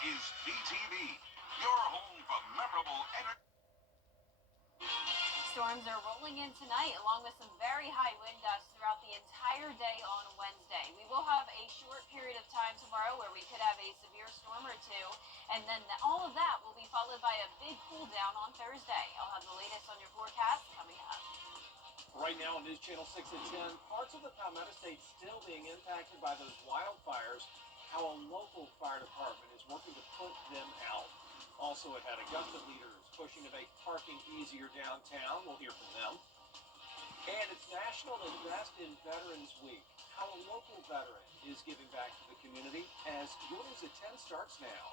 is BTV, your home for memorable entertainment. Storms are rolling in tonight, along with some very high wind gusts throughout the entire day on Wednesday. We will have a short period of time tomorrow where we could have a severe storm or two, and then all of that will be followed by a big cool down on Thursday. I'll have the latest on your forecast coming up. Right now on News Channel 6 at 10, parts of the Palmetto State still being impacted by those wildfires, how a local fire department is working to put them out. Also at Augusta leaders pushing to make parking easier downtown. We'll hear from them. And it's National Invest in Veterans Week, how a local veteran is giving back to the community as Your News at 10 starts now.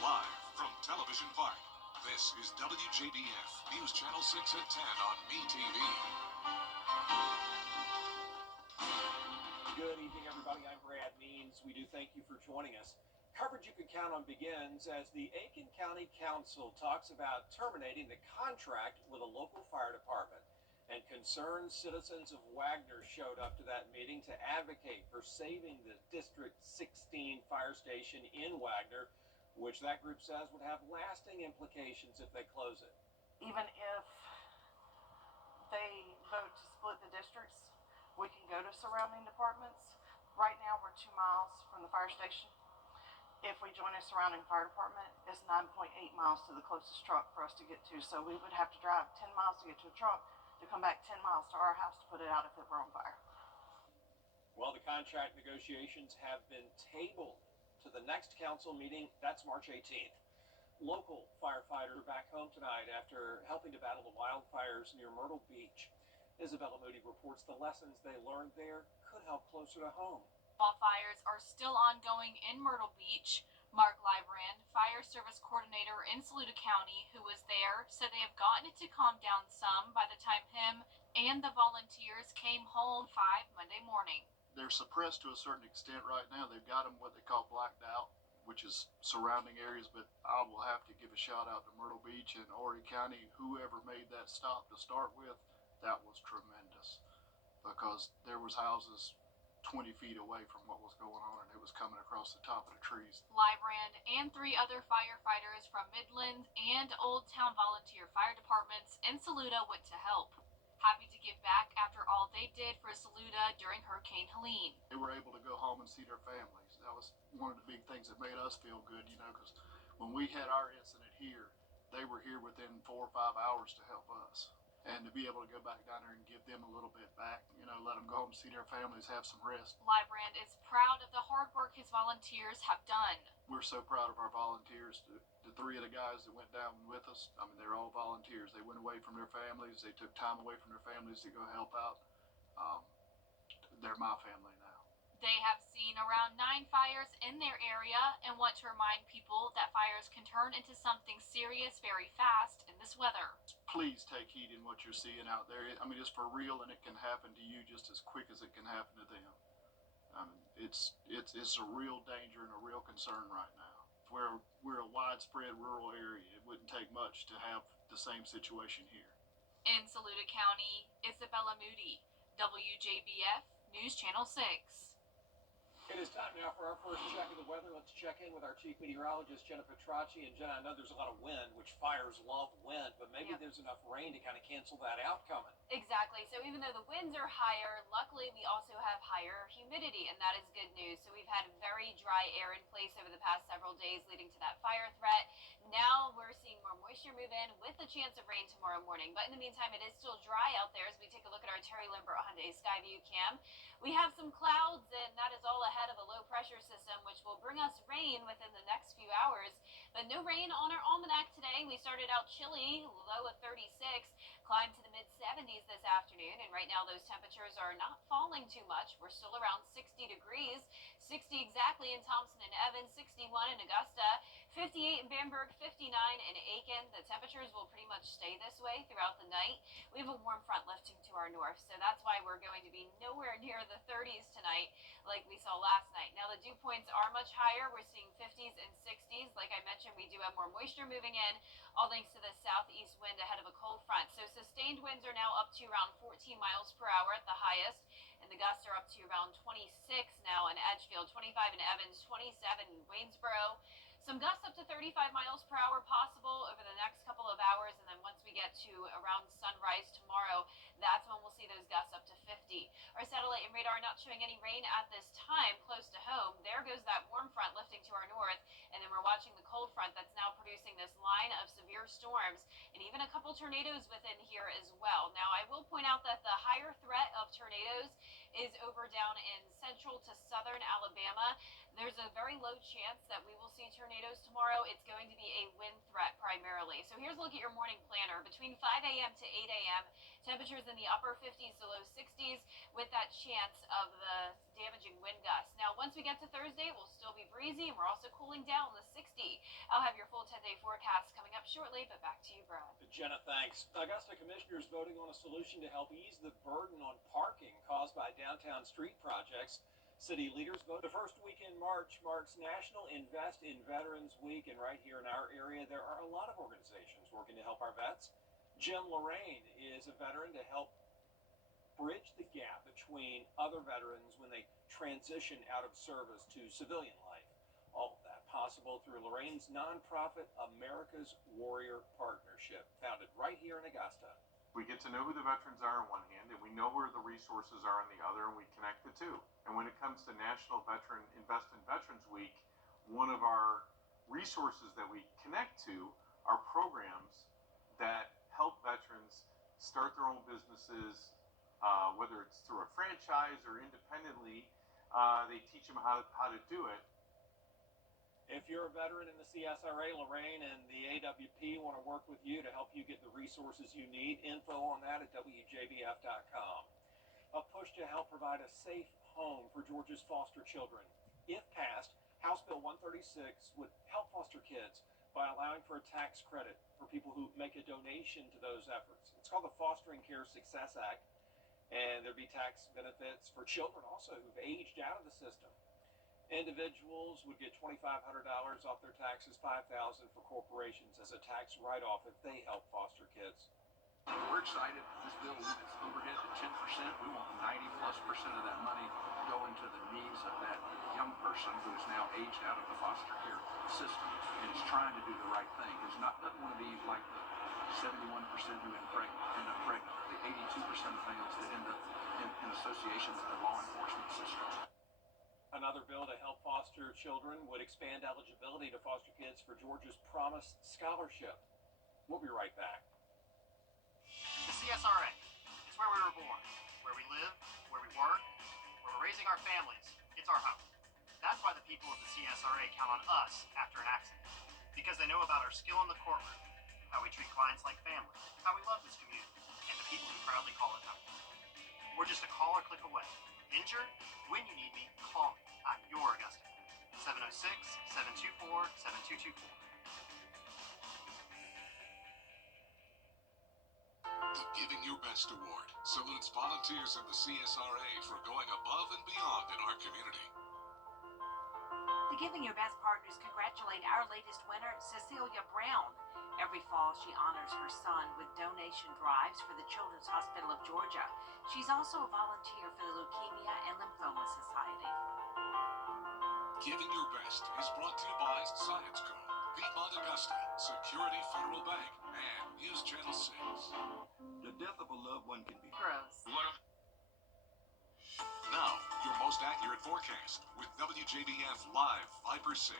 Live from Television Park, this is WJBF, News Channel 6 at 10 on BTV. Good evening, everybody. I'm Brad Means. We do thank you for joining us. Coverage you can count on begins as the Aiken County Council talks about terminating the contract with a local fire department. And concerned citizens of Wagner showed up to that meeting to advocate for saving the District 16 fire station in Wagner, which that group says would have lasting implications if they close it. Even if they vote to split the districts, we can go to surrounding departments. Right now, we're 2 miles from the fire station. If we join a surrounding fire department, it's 9.8 miles to the closest truck for us to get to. So we would have to drive 10 miles to get to a truck, to come back 10 miles to our house to put it out if it were on fire. Well, the contract negotiations have been tabled to the next council meeting. That's March 18th. Local firefighters are back home tonight after helping to battle the wildfires near Myrtle Beach. Isabella Moody reports the lessons they learned there could help closer to home. Wildfires are still ongoing in Myrtle Beach. Mark Librand, fire service coordinator in Saluda County, who was there, said they have gotten it to calm down some by the time him and the volunteers came home 5 Monday morning. They're suppressed to a certain extent right now. They've got them what they call blacked out, which is surrounding areas, but I will have to give a shout out to Myrtle Beach and Horry County. Whoever made that stop to start with, that was tremendous, because there was houses 20 feet away from what was going on, and it was coming across the top of the trees. Librand and 3 other firefighters from Midland and Old Town volunteer fire departments in Saluda went to help. Happy to give back after all they did for Saluda during Hurricane Helene. They were able to go home and see their families. That was one of the big things that made us feel good, because when we had our incident here, they were here within 4 or 5 hours to help us. And to be able to go back down there and give them a little bit back, let them go home and see their families, have some rest. Librand is proud of the hard work his volunteers have done. We're so proud of our volunteers. The 3 of the guys that went down with us, they're all volunteers. They went away from their families. They took time away from their families to go help out. They're my family now. They have seen around 9 fires in their area and want to remind people that fires can turn into something serious very fast in this weather. Please take heed in what you're seeing out there. It's for real, and it can happen to you just as quick as it can happen to them. It's a real danger and a real concern right now. We're a widespread rural area. It wouldn't take much to have the same situation here. In Saluda County, Isabella Moody, WJBF, News Channel 6. It is time now for our first check of the weather. Let's check in with our chief meteorologist, Jenna Petracci. And Jenna, I know there's a lot of wind, which fires love wind, but maybe there's enough rain to kind of cancel that out coming. Exactly. So even though the winds are higher, luckily we also have higher humidity, and that is good news. So we've had very dry air in place over the past several days, leading to that fire threat. Now we're seeing more moisture move in with a chance of rain tomorrow morning. But in the meantime, it is still dry out there as we take a look at our Terry Limbert Hyundai Skyview cam. We have some clouds, and that is all ahead of a low pressure system, which will bring us rain within the next few hours. But no rain on our almanac today. We started out chilly, low of 36, climbed to the mid-70s this afternoon, and right now those temperatures are not falling too much. We're still around 60 degrees, 60 exactly in Thompson and Evans, 61 in Augusta, 58 in Bamberg, 59 in Aiken. The temperatures will pretty much stay this way throughout the night. We have a warm front lifting to our north, so that's why we're going to be nowhere near the 30s tonight like we saw last night. Now the dew points are much higher. We're seeing 50s and 60s. Like I mentioned, we do have more moisture moving in, all thanks to the southeast wind ahead of a cold front. So sustained winds are now up to around 14 miles per hour at the highest, and the gusts are up to around 26 now now in Edgefield, 25 in Evans, 27 in Waynesboro. Some gusts up to 35 miles per hour possible over the next couple of hours, and then once we get to around sunrise tomorrow, that's when we'll see those gusts up to 50. Our satellite and radar not showing any rain at this time close to home. There goes that warm front lifting to our north, and then we're watching the cold front that's now producing this line of severe storms and even a couple tornadoes within here as well. Now, I will point out that the higher threat of tornadoes is over down in central to southern Alabama. There's a very low chance that we will see tornadoes tomorrow. It's going to be a wind threat primarily. So here's a look at your morning planner. Between 5 a.m. to 8 a.m., temperatures in the upper 50s to low 60s with that chance of the damaging wind gusts. Now, once we get to Thursday, we'll still be breezy, and we're also cooling down the 60. I'll have your full 10-day forecast coming up shortly, but back to you, Brad. Jenna, thanks. Augusta commissioners voting on a solution to help ease the burden on parking caused by downtown street projects. City leaders vote. The first week in March marks National Invest in Veterans Week, and right here in our area, there are a lot of organizations working to help our vets. Jim Lorraine is a veteran to help bridge the gap between other veterans when they transition out of service to civilian life. All of that possible through Lorraine's nonprofit America's Warrior Partnership, founded right here in Augusta. We get to know who the veterans are on one hand, and we know where the resources are on the other, and we connect the two. And when it comes to National Veteran Invest in Veterans Week, one of our resources that we connect to are programs that help veterans start their own businesses, whether it's through a franchise or independently. They teach them how to do it. If you're a veteran in the CSRA, Lorraine and the AWP want to work with you to help you get the resources you need. Info on that at WJBF.com. A push to help provide a safe home for Georgia's foster children. If passed, House Bill 136 would help foster kids by allowing for a tax credit for people who make a donation to those efforts. It's called the Fostering Care Success Act, and there'd be tax benefits for children also who've aged out of the system. Individuals would get $2,500 off their taxes, $5,000 for corporations as a tax write-off if they help foster kids. We're excited. This bill limits overhead to 10%. We want 90+% of that money going to the needs of that young person who is now aged out of the foster care system and is trying to do the right thing. Doesn't want to be like the 71% who end up pregnant, the 82% of males that end up in association with the law enforcement system. Another bill to help foster children would expand eligibility to foster kids for Georgia's Promise Scholarship. We'll be right back. The CSRA is where we were born, where we live, where we work, where we're raising our families. It's our home. That's why the people of the CSRA count on us after an accident, because they know about our skill in the courtroom, how we treat clients like family, how we love this community, and the people who proudly call it home. We're just a call or click away. Injured? When you need me, call me. I'm your Augusta. 706-724-7224. The Giving Your Best Award salutes volunteers in the CSRA for going above and beyond in our community. The Giving Your Best partners congratulate our latest winner, Cecilia Brown. Every fall, she honors her son with donation drives for the Children's Hospital of Georgia. She's also a volunteer for the Leukemia and Lymphoma Society. Giving Your Best is brought to you by Science Co., Piedmont Augusta, Security Federal Bank, and News Channel 6. The death of a loved one can be Gross. Now, your most accurate forecast with WJBF Live Viper 6.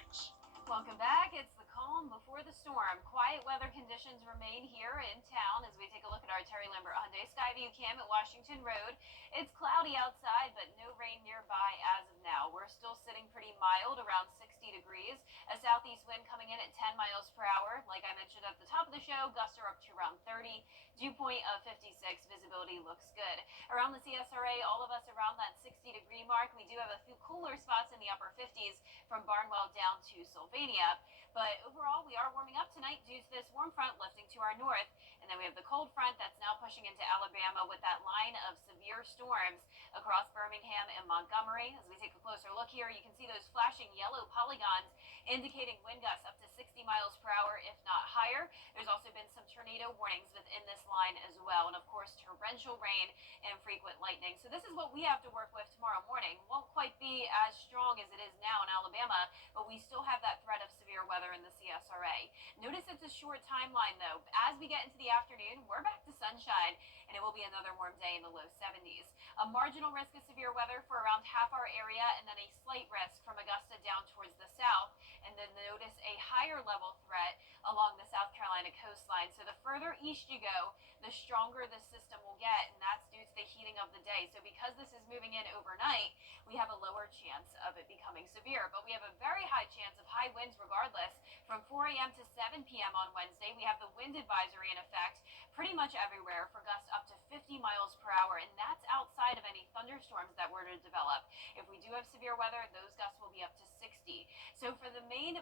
Welcome back. It's the calm before the storm. Quiet weather conditions remain here in town as we take a look at our Terry Lambert Hyundai Skyview cam at Washington Road. It's cloudy outside, but no rain nearby as of now. We're still sitting pretty mild, around 60 degrees. A southeast wind coming in at 10 miles per hour. Like I mentioned at the top of the show, gusts are up to around 30. Dew point of 56. Visibility looks good. Around the CSRA, all of us around that 60-degree mark. We do have a few cooler spots in the upper 50s from Barnwell down to Sylvania. But overall, we are warming up tonight due to this warm front lifting to our north. And then we have the cold front that's now pushing into Alabama with that line of severe storms across Birmingham and Montgomery. As we take a closer look look here, you can see those flashing yellow polygons indicating wind gusts up to 60 miles per hour, if not higher. There's also been some tornado warnings within this line as well, and of course torrential rain and frequent lightning. So this is what we have to work with tomorrow morning. Won't quite be as strong as it is now in Alabama, but we still have that threat of severe weather in the CSRA. Notice it's a short timeline though. As we get into the afternoon, we're back to sunshine, and it will be another warm day in the low 70s. A marginal risk of severe weather for around half our area, and then a slight risk from Augusta down towards the south. And then notice a higher level threat along the South Carolina coastline. So the further east you go, the stronger the system will get, and that's due to the heating of the day. So because this is moving in overnight, we have a lower chance of it becoming severe. But we have a very high chance of high winds regardless. From 4 a.m. to 7 p.m. on Wednesday, we have the wind advisory in effect pretty much everywhere for gusts up to 50 miles per hour, and that's outside of any thunderstorms that were to develop. If we do have severe weather, those gusts will be up to 60. So for the main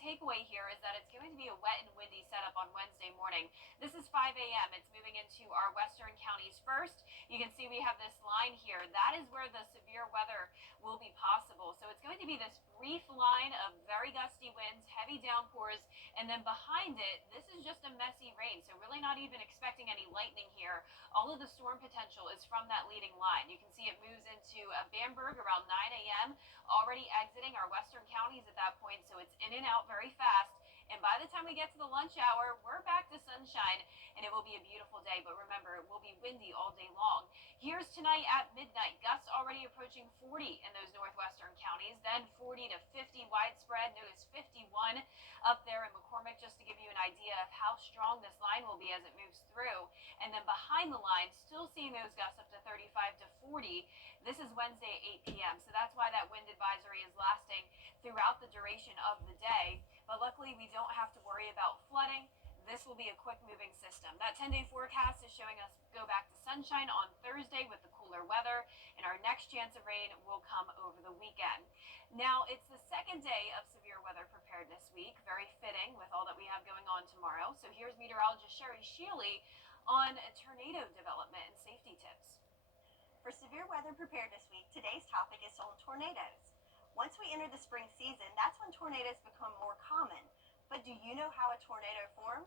takeaway here is that it's going to be a wet and windy setup on Wednesday morning. This is 5 a.m. It's moving into our western counties first. You can see we have this line here. That is where the severe weather will be possible. So it's going to be this brief line of very gusty winds, heavy downpours, and then behind it, this is just a messy rain. So really not even expecting any lightning here. All of the storm potential is from that leading line. You can see it moves into Bamberg around 9 a.m., already exiting our western counties at that point, so it's in and out very fast. And by the time we get to the lunch hour, we're back to sunshine, and it will be a beautiful day. But remember, it will be windy all day long. Here's tonight at midnight. Gusts already approaching 40 in those northwestern counties, then 40 to 50 widespread. Notice 51 up there in McCormick, just to give you an idea of how strong this line will be as it moves through. And then behind the line, still seeing those gusts up to 35 to 40. This is Wednesday at 8 p.m., so that's why that wind advisory is lasting throughout the duration of the day. But luckily, we don't have to worry about flooding. This will be a quick moving system. That 10-day forecast is showing us go back to sunshine on Thursday with the cooler weather, and our next chance of rain will come over the weekend. Now, it's the second day of severe weather preparedness week, very fitting with all that we have going on tomorrow. So here's meteorologist Sherry Shealy on tornado development and safety tips. For Severe Weather Preparedness Week, today's topic is on tornadoes. Once we enter the spring season, that's when tornadoes become more common. But do you know how a tornado forms?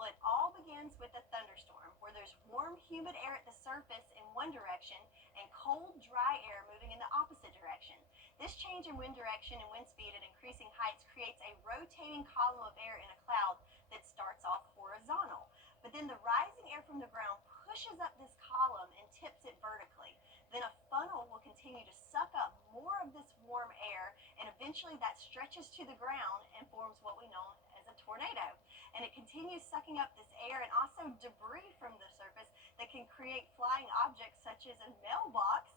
Well, it all begins with a thunderstorm, where there's warm, humid air at the surface in one direction and cold, dry air moving in the opposite direction. This change in wind direction and wind speed at increasing heights creates a rotating column of air in a cloud that starts off horizontal. But then the rising air from the ground pushes up this column and tips it vertically. Then a funnel will continue to suck up more of this warm air, and eventually that stretches to the ground and forms what we know as a tornado. And it continues sucking up this air and also debris from the surface that can create flying objects such as a mailbox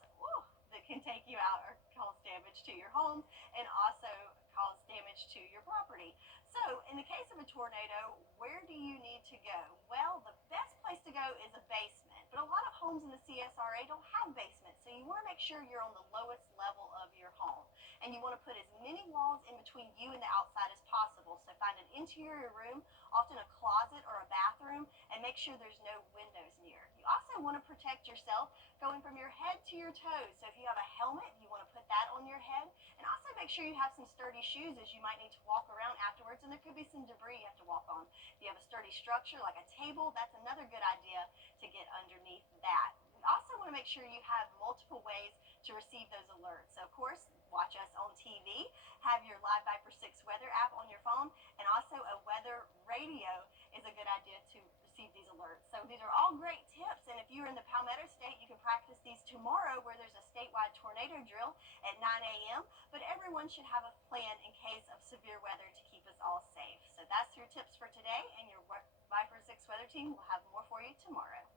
that can take you out or cause damage to your home and also cause damage to your property. So in the case of a tornado, where do you need to go? Well, the best place to go is a basement, but a lot of homes in the CSRA don't have basements, so you want to make sure you're on the lowest level of your home. And you want to put as many walls in between you and the outside as possible. So find an interior room, often a closet or a bathroom, and make sure there's no windows near. You also want to protect yourself going from your head to your toes. So if you have a helmet, you want to put that on your head. And also make sure you have some sturdy shoes, as you might need to walk around afterwards, and there could be some debris you have to walk on. If you have a sturdy structure like a table, that's another good idea to get underneath that. You also want to make sure you have multiple ways to receive those alerts. So of course, watch us on TV, have your Live Viper 6 weather app on your phone, and also a weather radio is a good idea to receive these alerts. So these are all great tips, and if you're in the Palmetto State, you can practice these tomorrow where there's a statewide tornado drill at 9 a.m., but everyone should have a plan in case of severe weather to keep us all safe. So that's your tips for today, and your Viper 6 weather team will have more for you tomorrow.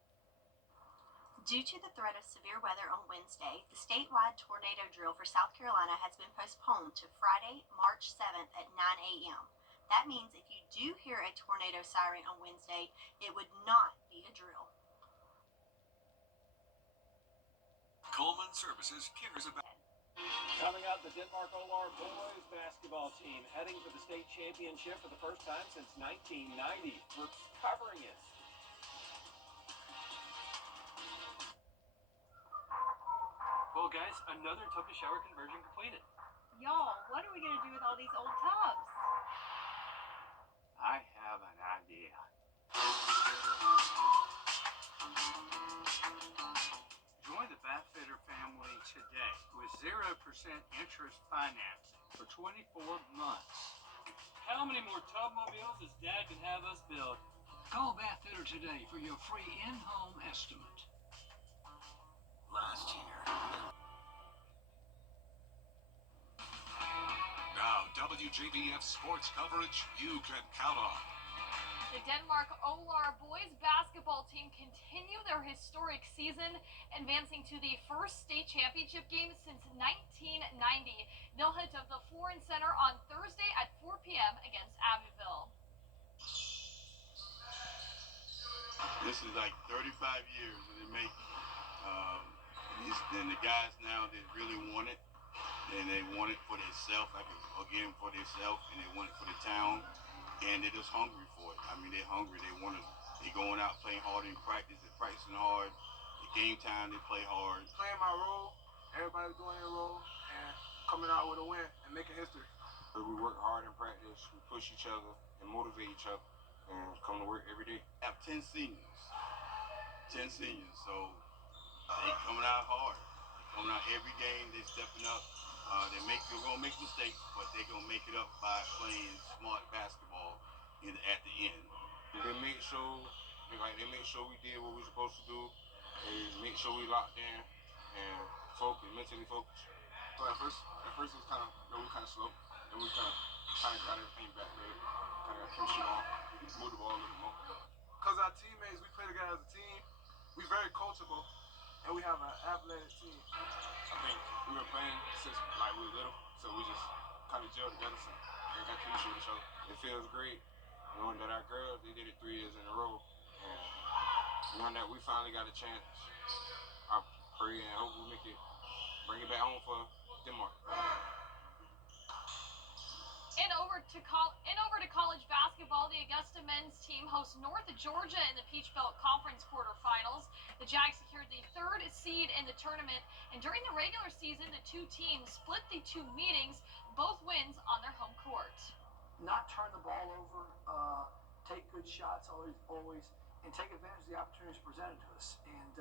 Due to the threat of severe weather on Wednesday, the statewide tornado drill for South Carolina has been postponed to Friday, March 7th at 9 a.m. That means if you do hear a tornado siren on Wednesday, it would not be a drill. Coleman Services cares about. Coming up, the Denmark-Olar boys basketball team heading for the state championship for the first time since 1990. We're covering it. Well, guys, Another tub to shower conversion completed. Y'all, what are we gonna do with all these old tubs? I have an idea. Join the Bathfitter family today with 0% interest financing for 24 months. How many more tub mobiles does Dad can have us build? Call Bathfitter today for your free in-home estimate. Last year. Now, WJBF sports coverage you can count on. The Denmark Olar boys basketball team continue their historic season, advancing to the first state championship game since 1990. They'll head to the Foreign Center on Thursday at 4 p.m. against Abbeville. This is like 35 years that they make. And the guys now that really want it, and they want it for themselves, like again for themselves, and they want it for the town, and they're just hungry for it. I mean, they're hungry. They want to. They're going out playing hard in practice. They're practicing hard. The game time, they play hard. Playing my role, everybody doing their role, and coming out with a win and making history. So we work hard in practice. We push each other and motivate each other, and come to work every day. I have 10 seniors. 10 seniors. So they coming out hard. They coming out every game. They stepping up. They're gonna make mistakes, but they're gonna make it up by playing smart basketball at the end. They make sure we did what we were supposed to do, and make sure we locked in and mentally focused. So at first it was kind of, we kind of slow, and we kind of got everything back there, kind of got chemistry on, moved the ball a little more. Cause our teammates, we play together as a team. We very coachable, and we have an athletic team. I think we were playing since like we were little, so we just kind of gelled together and got chemistry with each other. It feels great knowing that our girls, they did it 3 years in a row, and knowing that we finally got a chance. I pray and hope we bring it back home for Denmark. And over to college basketball, the Augusta men's team hosts North Georgia in the Peach Belt Conference quarterfinals. The Jags secured the 3rd seed in the tournament, and during the regular season, the two teams split the 2 meetings, both wins on their home court. Not turn the ball over, take good shots always, and take advantage of the opportunities presented to us. And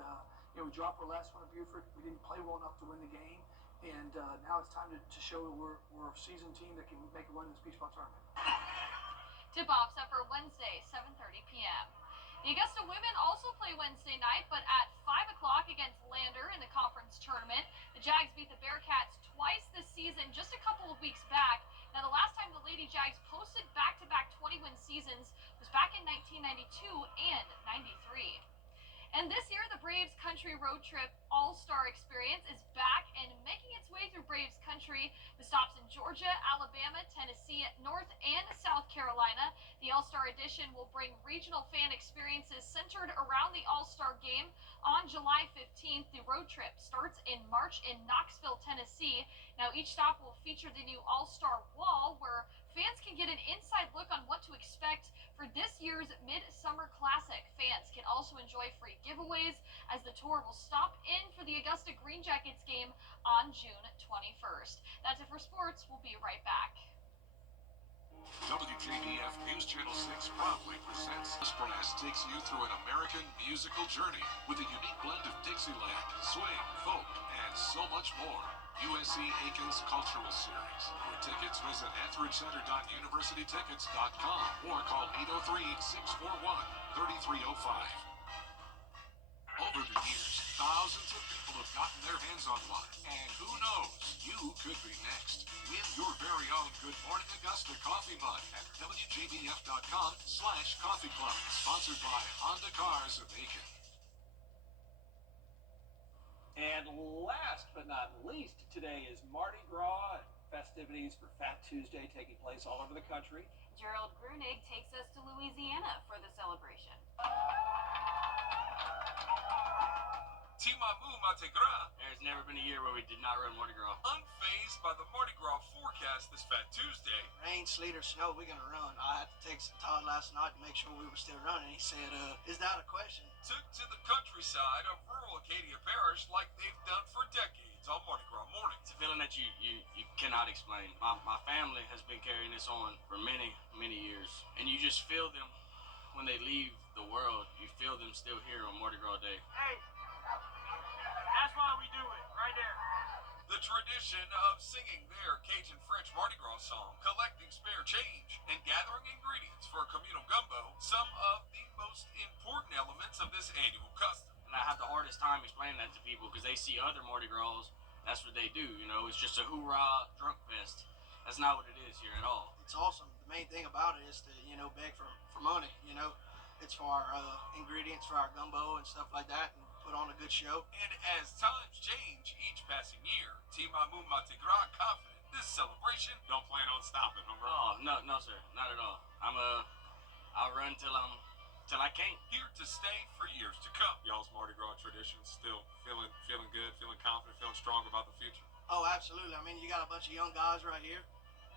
we dropped our last one at Buford. We didn't play well enough to win the game. And now it's time to show that we're a seasoned team that can make a run in this Peach Belt tournament. Tip-off set for Wednesday, 7:30 p.m. The Augusta women also play Wednesday night, but at 5 o'clock against Lander in the conference tournament. The Jags beat the Bearcats twice this season, just a couple of weeks back. Now, the last time the Lady Jags posted back-to-back 20-win seasons was back in 1992 and 93. And this year, the Braves Country Road Trip All-Star Experience is back and making its way through Braves Country with stops in Georgia, Alabama, Tennessee, North and South Carolina. The All-Star Edition will bring regional fan experiences centered around the All-Star Game on July 15th. The road trip starts in March in Knoxville, Tennessee. Now, each stop will feature the new All-Star Wall, where fans can get an inside look on what to expect for this year's Midsummer Classic. Fans can also enjoy free giveaways as the tour will stop in for the Augusta Green Jackets game on June 21st. That's it for sports. We'll be right back. WJBF News Channel 6 proudly presents Brass takes you through an American musical journey with a unique blend of Dixieland, swing, folk, and so much more. USC Aiken's Cultural Series. For tickets, visit EtheridgeCenter.universitytickets.com or call 803-641-3305. Over the years, thousands of people have gotten their hands on one. And who knows, you could be next. Win your very own Good Morning Augusta coffee mug at WJBF.com/coffee club. Sponsored by Honda Cars of Aiken. And last but not least, today is Mardi Gras and festivities for Fat Tuesday taking place all over the country. Gerald Grunig takes us to Louisiana for the celebration. Timamu Mardi Gras. There's never been a year where we did not run Mardi Gras. Unfazed by the Mardi Gras forecast forecast this Fat Tuesday. Rain, sleet, or snow, we're gonna run. I had to text Todd last night to make sure we were still running. He said, is that a question? Took to the countryside of rural Acadia Parish like they've done for decades on Mardi Gras morning. It's a feeling that you cannot explain. My family has been carrying this on for many, many years. And you just feel them when they leave the world. You feel them still here on Mardi Gras Day. Hey, that's why we do it, right there. The tradition of singing their Cajun French Mardi Gras song, collecting spare change, and gathering ingredients for a communal gumbo, some of the most important elements of this annual custom. And I have the hardest time explaining that to people because they see other Mardi Gras, that's what they do, you know, it's just a hoorah drunk fest. That's not what it is here at all. It's awesome. The main thing about it is to, beg for money, It's for our ingredients for our gumbo and stuff like that, and put on a good show. And as times change each passing year, Team Amu Mardi Gras confident this celebration don't plan on stopping, hombre. Oh, no, sir, not at all. I'll run till I can't. Here to stay for years to come. Y'all's Mardi Gras tradition still feeling good, feeling confident, feeling strong about the future. Oh, absolutely. I mean, you got a bunch of young guys right here.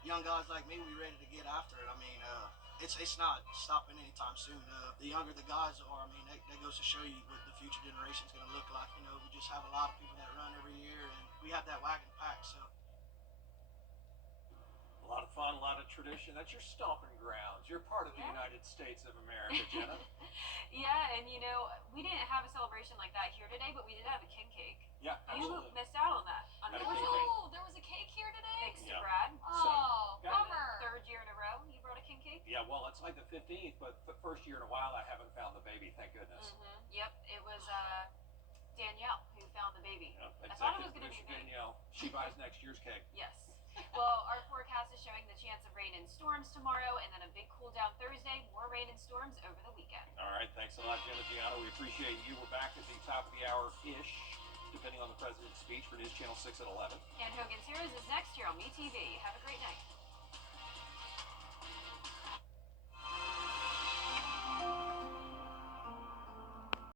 Young guys like me, we ready to get after it. I mean, it's not stopping anytime soon. The younger the guys are, I mean, that goes to show you what the future generation is going to look like. We just have a lot of people that run every year, and we have that wagon pack, so. A lot of fun, a lot of tradition. That's your stomping grounds. You're part of the United States of America, Jenna. Yeah, and we didn't have a celebration like that here today, but we did have a king cake. Yeah, absolutely. You missed out on that. There was a cake here today? Thanks to Brad. Oh, So, bummer. Third year in a row, you brought a king cake? Yeah, well, it's like the 15th, but the first year in a while I haven't found the baby, thank goodness. Yep, it was Danielle who found the baby. Yeah, I thought it was going to Executive be producer me. Danielle. She buys next year's cake. Yes. Well, our forecast is showing the chance of rain and storms tomorrow, and then a big cool down Thursday, more rain and storms over the weekend. All right, thanks a lot, Jenna Giano. We appreciate you. We're back at the top of the hour-ish, depending on the president's speech for News Channel 6 at 11. And Hogan's Heroes is next here on MeTV. Have a great night.